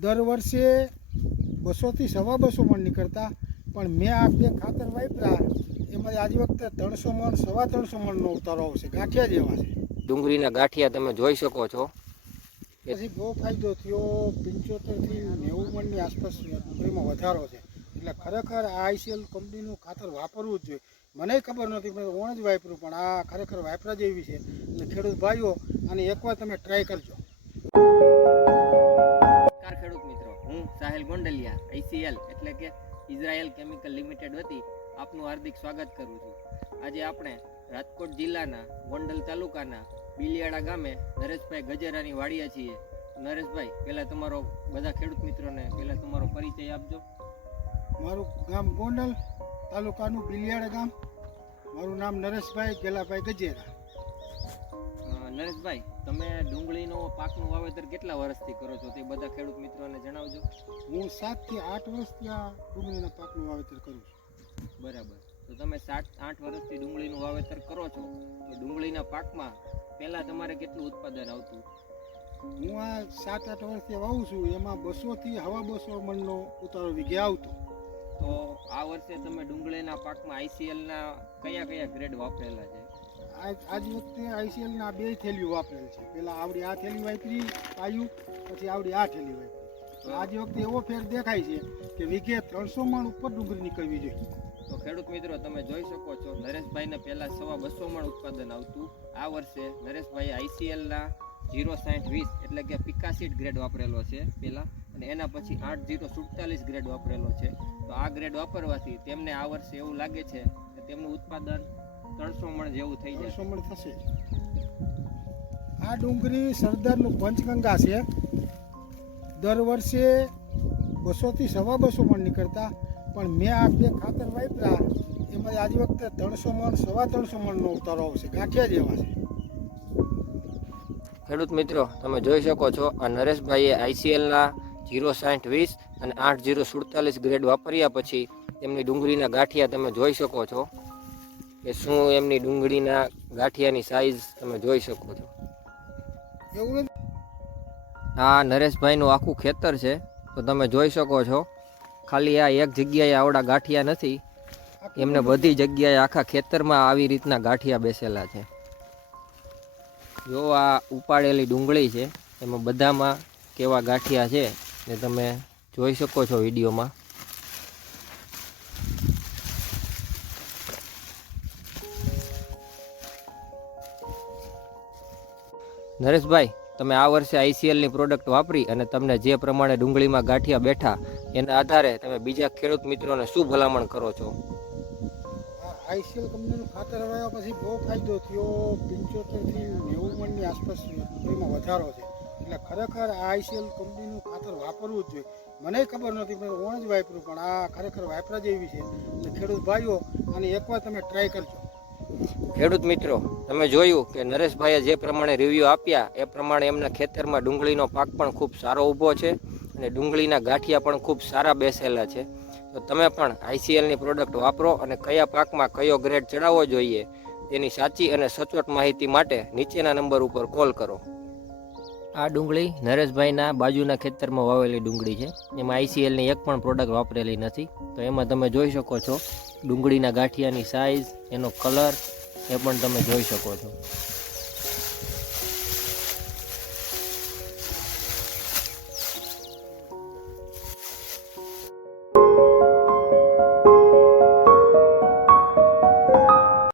દર વર્ષે બસોથી સવા બસો મણ નીકળતા પણ મેં આ બે ખાતર વાપર્યા એમાં આજ વખતે ત્રણસો મણ સવા ત્રણસો મણનો ઉતારો આવશે ગાંઠિયા જેવા છે. ડુંગળીના ગાંઠિયા તમે જોઈ શકો છો. પછી બહુ ફાયદો થયો પંચોતેરથી નેવું મણની આસપાસ ડુંગળીમાં વધારો છે. એટલે ખરેખર આ આઈસીએલ કંપનીનું ખાતર વાપરવું જ જોઈએ. મને ખબર નથી મેં ઓણ જ વાપર્યું પણ આ ખરેખર વાપરા જેવી છે. એટલે ખેડૂત ભાઈઓ અને એકવાર તમે ટ્રાય કરજો. સાહેલ ગોંડલિયા આઈસીએલ એટલે કે ઇઝરાયલ કેમિકલ લિમિટેડ વતી આપનું હાર્દિક સ્વાગત કરું છું. આજે આપણે રાજકોટ જિલ્લાના ગોંડલ તાલુકાના બિલિયાળા ગામે નરેશભાઈ ગજેરાની વાડીએ છીએ. નરેશભાઈ, પહેલાં તમારો બધા ખેડૂત મિત્રોને પહેલાં તમારો પરિચય આપજો. મારું ગામ ગોંડલ તાલુકાનું બિલિયાળા ગામ. મારું નામ નરેશભાઈ ગેલાભાઈ ગજેરા. નરેશભાઈ તમે ડુંગળીનો પાકનું વાવેતર કેટલા વર્ષથી કરો છો તે બધા ખેડૂત મિત્રોને જણાવજો. હું સાતથી આઠ વર્ષથી આ ડુંગળીના પાકનું વાવેતર કરું છું. બરાબર. તો તમે સાત આઠ વર્ષથી ડુંગળીનું વાવેતર કરો છો તો ડુંગળીના પાકમાં પહેલાં તમારે કેટલું ઉત્પાદન આવતું? હું આ સાત આઠ વર્ષથી વાવું છું એમાં બસોથી હવા બસો મણનો ઉતારો વીઘે આવતો. તો આ વર્ષે તમે ડુંગળીના પાકમાં આઈસીએલના કયા કયા ગ્રેડ વાપરેલા છે? આજ વખતે આઈસીએલના બે થેલીઓ વાપરેલ છે. પહેલાં આવડી આ થેલી વાપરી, પાયું, પછી આવડી આ થેલી વાપરી. આજ વખતે એવો ફેર દેખાય છે કે વીઘે ત્રણસો મણ ઉપર ડુંગળી નીકળવી જોઈએ. તો ખેડૂત મિત્રો, તમે જોઈ શકો છો, નરેશભાઈને પહેલાં સવા બસો મણ ઉત્પાદન આવતું. આ વર્ષે નરેશભાઈ આઈસીએલના જીરો સાઠ વીસ એટલે કે પિકાસીડ ગ્રેડ વાપરેલો છે પહેલાં, અને એના પછી આઠ જીરો સુડતાલીસ ગ્રેડ વાપરેલો છે. તો આ ગ્રેડ વાપરવાથી તેમને આ વર્ષે એવું લાગે છે કે તેમનું ઉત્પાદન ત્રણસો મણ જેવું થઈ જાય. ત્રણસો મણ થશે આ ડુંગળી સરદારનું પંચગંગા છે. દર વર્ષે બસોથી સવા બસો મણ નીકળતા પણ મેં આ બે ખાતર વાપર્યા એમાં આજ વખતે ત્રણસો મણ સવા ત્રણસો મણનો ઉતારો આવશે. ગાંઠિયા જેવા છે. ખેડૂત મિત્રો તમે જોઈ શકો છો આ નરેશભાઈએ આઈસીએલના જીરો સાઠ વીસ અને આઠ જીરો સુડતાલીસ ગ્રેડ વાપર્યા પછી તેમની ડુંગળીના ગાંઠિયા તમે જોઈ શકો છો. કે શું એમની ડુંગળીના ગાંઠિયાની સાઈઝ તમે જોઈ શકો છો. આ નરેશભાઈનું આખું ખેતર છે તો તમે જોઈ શકો છો. ખાલી આ એક જગ્યાએ આવડા ગાંઠિયા નથી. એમને બધી જગ્યાએ આખા ખેતરમાં આવી રીતના ગાંઠિયા બેસેલા છે. જો આ ઉપાડેલી ડુંગળી છે એમાં બધામાં કેવા ગાંઠિયા છે એ તમે જોઈ શકો છો વિડીયોમાં. નરેશભાઈ, તમે આ વર્ષે આઈસીએલની પ્રોડક્ટ વાપરી અને તમને જે પ્રમાણે ડુંગળીમાં ગાંઠિયા બેઠા, એના આધારે તમે બીજા ખેડૂત મિત્રોને શું ભલામણ કરો છો? આઈસીએલ કંપનીનું ખાતર વાવ્યા પછી બહુ ફાયદો થયો. પંચોતેરથી નેવું મણની આસપાસ ડુંગળીમાં વધારો છે. એટલે ખરેખર આ આઈસીએલ કંપનીનું ખાતર વાપરવું જ જોઈએ. મને ખબર નહોતી પણ ઓણ જ વાપર્યું પણ આ ખરેખર વાપરા જેવી છે. એટલે ખેડૂત ભાઈઓ અને એકવાર તમે ટ્રાય કરજો. ખેડૂત મિત્રો, તમે જોયું કે નરેશભાઈએ જે પ્રમાણે રિવ્યૂ આપ્યા, એ પ્રમાણે એમના ખેતરમાં ડુંગળીનો પાક પણ ખૂબ સારો ઊભો છે અને ડુંગળીના ગાંઠિયા પણ ખૂબ સારા બેસેલા છે. તો તમે પણ આઈસીએલની પ્રોડક્ટ વાપરો અને કયા પાકમાં કયો ગ્રેડ ચડાવવો જોઈએ તેની સાચી અને સચોટ માહિતી માટે નીચેના નંબર ઉપર કોલ કરો. આ ડુંગળી નરેશભાઈના બાજુના ખેતરમાં વાવેલી ડુંગળી છે. એમાં આઈસીએલની એક પણ પ્રોડક્ટ વાપરેલી નથી. તો એમાં તમે જોઈ શકો છો ડુંગળીના ગાંઠિયાની સાઇઝ એનો કલર એ પણ તમે જોઈ શકો છો.